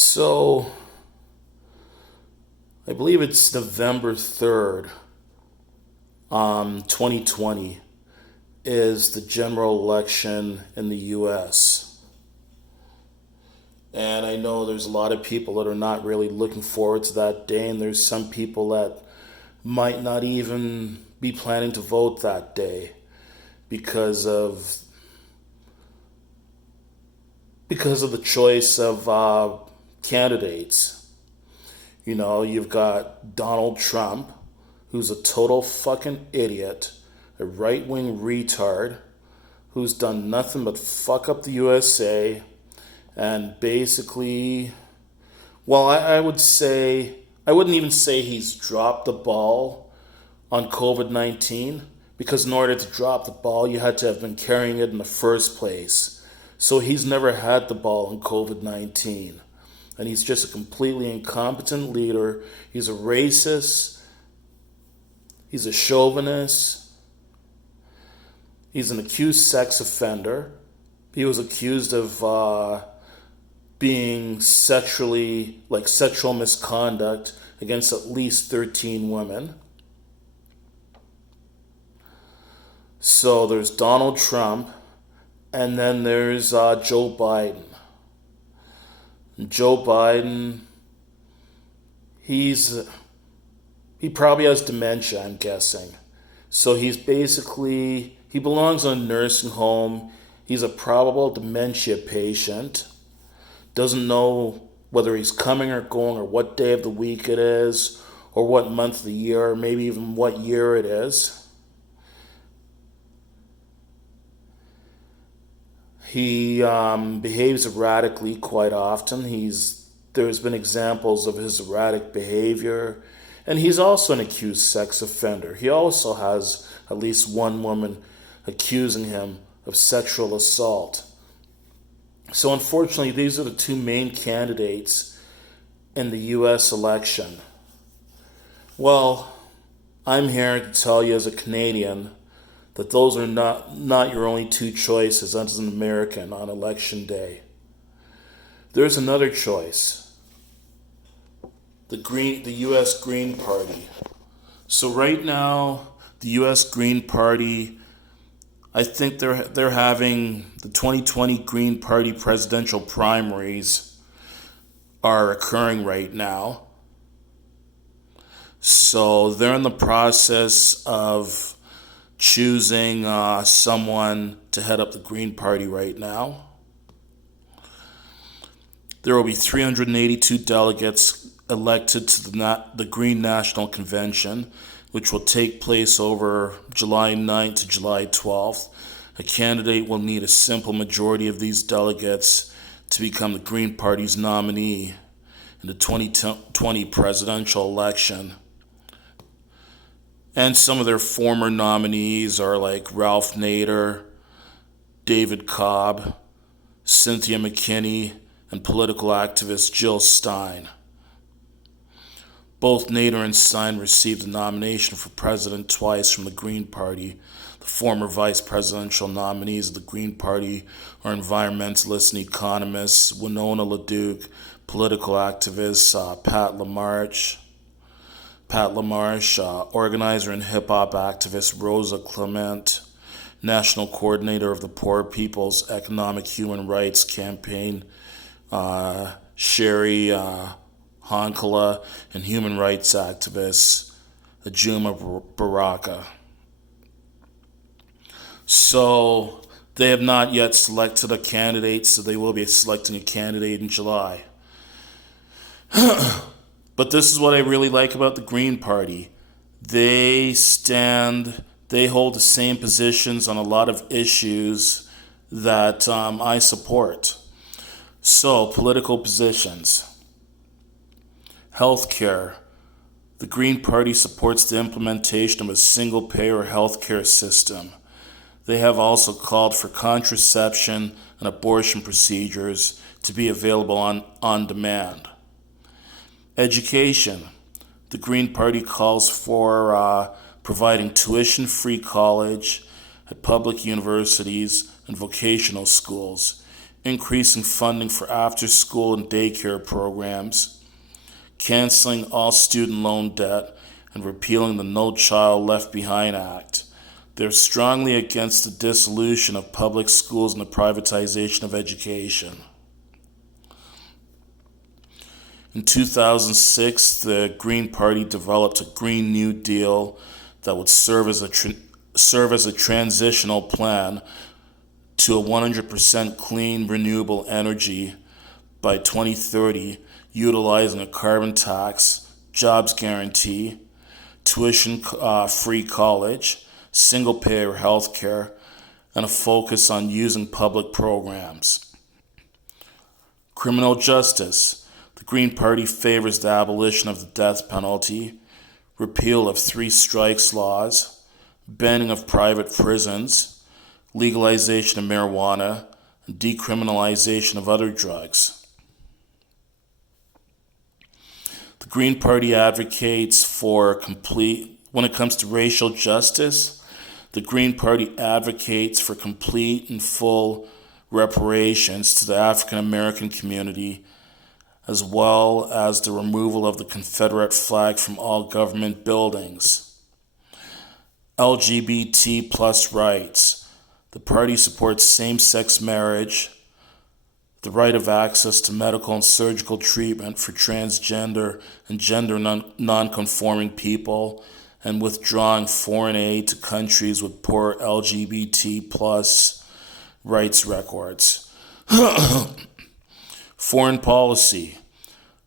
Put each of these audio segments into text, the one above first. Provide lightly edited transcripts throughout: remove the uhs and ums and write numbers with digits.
So, I believe it's November 3rd, 2020, is the general election in the U.S. And I know there's a lot of people that are not really looking forward to that day, and there's some people that might not even be planning to vote that day because of the choice of candidates. You know, you've got Donald Trump, who's a total fucking idiot, a right-wing retard, who's done nothing but fuck up the USA, and basically, well, I would say, I wouldn't even say he's dropped the ball on COVID-19, because in order to drop the ball, you had to have been carrying it in the first place. So he's never had the ball on COVID-19. And he's just a completely incompetent leader. He's a racist. He's a chauvinist. He's an accused sex offender. He was accused of being sexual misconduct against at least 13 women. So there's Donald Trump, and then there's Joe Biden. Joe Biden, he probably has dementia, I'm guessing. So he belongs in a nursing home. He's a probable dementia patient. Doesn't know whether he's coming or going, or what day of the week it is, or what month of the year, or maybe even what year it is. He behaves erratically quite often. There's been examples of his erratic behavior, and he's also an accused sex offender. He also has at least one woman accusing him of sexual assault. So unfortunately, these are the two main candidates in the U.S. election. Well, I'm here to tell you as a Canadian that those are not your only two choices as an American on election day. There's another choice. The U.S. Green Party. So right now, the U.S. Green Party, I think they're having the 2020 Green Party presidential primaries are occurring right now. So they're in the process of choosing someone to head up the Green Party right now. There will be 382 delegates elected to the Green National Convention, which will take place over July 9th to July 12th. A candidate will need a simple majority of these delegates to become the Green Party's nominee in the 2020 presidential election. And some of their former nominees are like Ralph Nader, David Cobb, Cynthia McKinney, and political activist Jill Stein. Both Nader and Stein received a nomination for president twice from the Green Party. The former vice presidential nominees of the Green Party are environmentalists and economists Winona LaDuke, political activist Pat LaMarche, organizer and hip-hop activist Rosa Clement, national coordinator of the Poor People's Economic Human Rights Campaign, Sherry Honkala, and human rights activist Ajuma Baraka. So they have not yet selected a candidate, so they will be selecting a candidate in July. But this is what I really like about the Green Party. They hold the same positions on a lot of issues that I support. So, political positions. Healthcare. The Green Party supports the implementation of a single-payer healthcare system. They have also called for contraception and abortion procedures to be available on demand. Education. The Green Party calls for providing tuition-free college at public universities and vocational schools, increasing funding for after-school and daycare programs, canceling all student loan debt, and repealing the No Child Left Behind Act. They're strongly against the dissolution of public schools and the privatization of education. In 2006, the Green Party developed a Green New Deal that would serve as a transitional plan to a 100% clean, renewable energy by 2030, utilizing a carbon tax, jobs guarantee, tuition-free college, single-payer health care, and a focus on using public programs. Criminal justice. The Green Party favors the abolition of the death penalty, repeal of 3 strikes laws, banning of private prisons, legalization of marijuana, and decriminalization of other drugs. The Green Party advocates for when it comes to racial justice, the Green Party advocates for complete and full reparations to the African American community, as well as the removal of the Confederate flag from all government buildings. LGBT plus rights. The party supports same-sex marriage, the right of access to medical and surgical treatment for transgender and gender non-conforming people, and withdrawing foreign aid to countries with poor LGBT plus rights records. Foreign policy.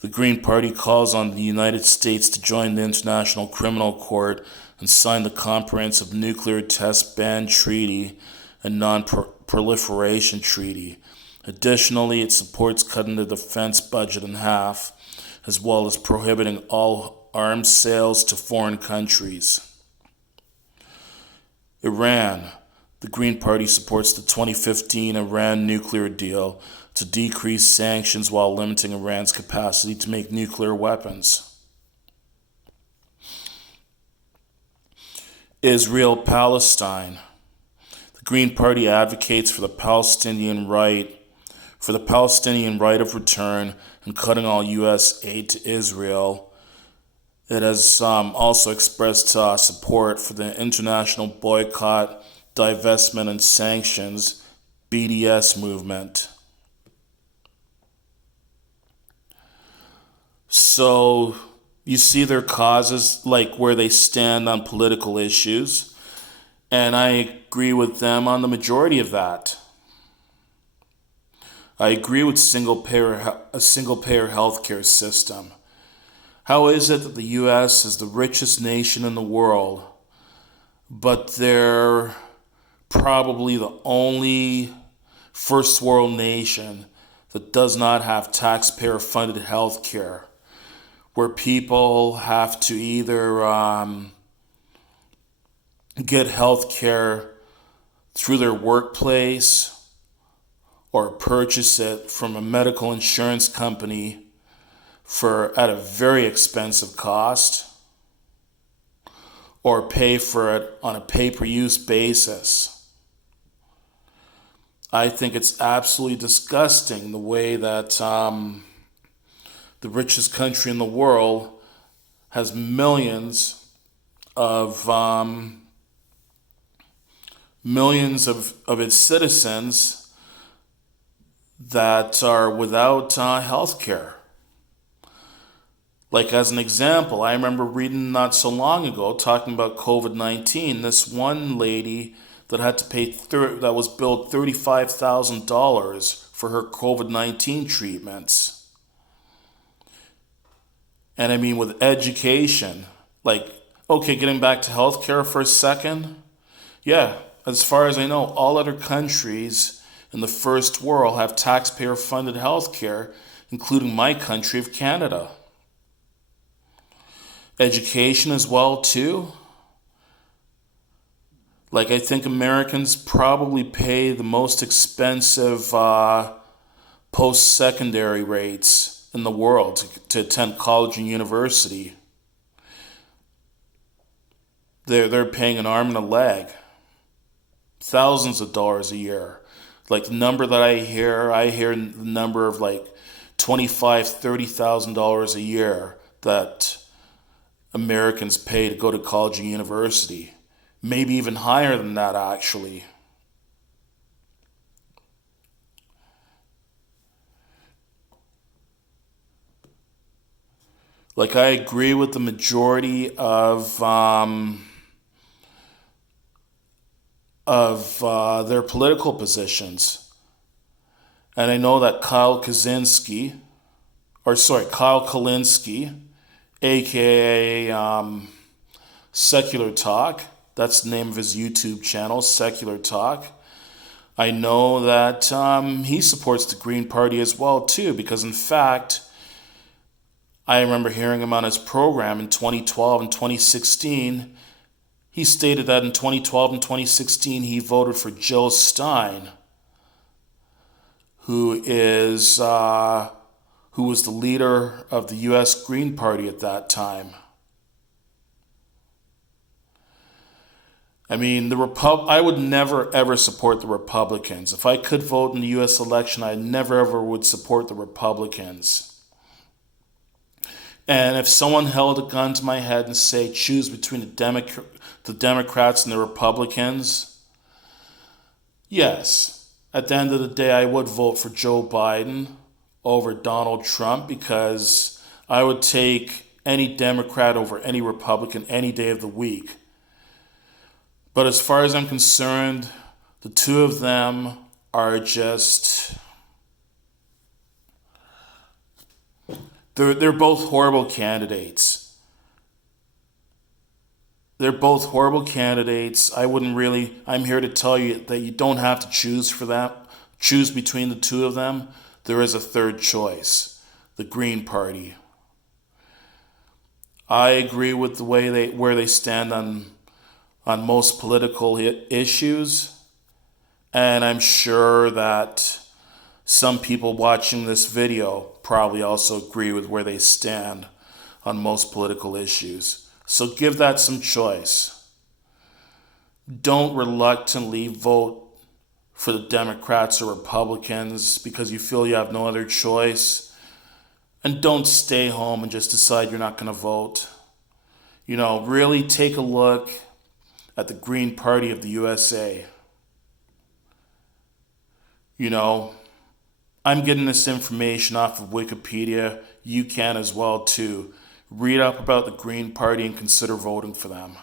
The Green Party calls on the United States to join the International Criminal Court and sign the Comprehensive Nuclear Test Ban Treaty and Non-Proliferation Treaty. Additionally, it supports cutting the defense budget in half, as well as prohibiting all arms sales to foreign countries. Iran. The Green Party supports the 2015 Iran nuclear deal to decrease sanctions while limiting Iran's capacity to make nuclear weapons. Israel-Palestine. The Green Party advocates for the Palestinian right of return and cutting all U.S. aid to Israel. It has also expressed support for the International Boycott, Divestment, and Sanctions BDS movement. So you see their causes, like where they stand on political issues, and I agree with them on the majority of that. I agree with a single-payer healthcare system. How is it that the U.S. is the richest nation in the world, but they're probably the only first world nation that does not have taxpayer-funded health care, where people have to either get health care through their workplace or purchase it from a medical insurance company at a very expensive cost, or pay for it on a pay-per-use basis. I think it's absolutely disgusting the way that the richest country in the world has millions of its citizens that are without health care. Like, as an example, I remember reading not so long ago, talking about COVID-19, this one lady that had to pay, that was billed $35,000 for her COVID-19 treatments. And I mean, with education, getting back to healthcare for a second, yeah, as far as I know, all other countries in the first world have taxpayer-funded healthcare, including my country of Canada. Education as well, too. I think Americans probably pay the most expensive post-secondary rates in the world to attend college and university. They're paying an arm and a leg. Thousands of dollars a year. Like the number that I hear the number of like $25,000, $30,000 a year that Americans pay to go to college or university. Maybe even higher than that, actually. Like, I agree with the majority of their political positions. And I know that Kyle Kulinski, aka Secular Talk, that's the name of his YouTube channel, Secular Talk. I know that he supports the Green Party as well, too, because in fact, I remember hearing him on his program in 2012 and 2016. He stated that in 2012 and 2016 he voted for Jill Stein, who was the leader of the U.S. Green Party at that time. I mean, I would never ever support the Republicans. If I could vote in the U.S. election, I never ever would support the Republicans. And if someone held a gun to my head and say, choose between the Democrats and the Republicans, yes, at the end of the day, I would vote for Joe Biden over Donald Trump, because I would take any Democrat over any Republican any day of the week. But as far as I'm concerned, the two of them are just... They're both horrible candidates. They're both horrible candidates. I'm here to tell you that you don't have to choose between the two of them. There is a third choice, the Green Party. I agree with the way where they stand on most political issues, and I'm sure that some people watching this video probably also agree with where they stand on most political issues. So give that some choice. Don't reluctantly vote for the Democrats or Republicans because you feel you have no other choice. And don't stay home and just decide you're not going to vote. Really take a look at the Green Party of the USA. I'm getting this information off of Wikipedia. You can as well too. Read up about the Green Party and consider voting for them.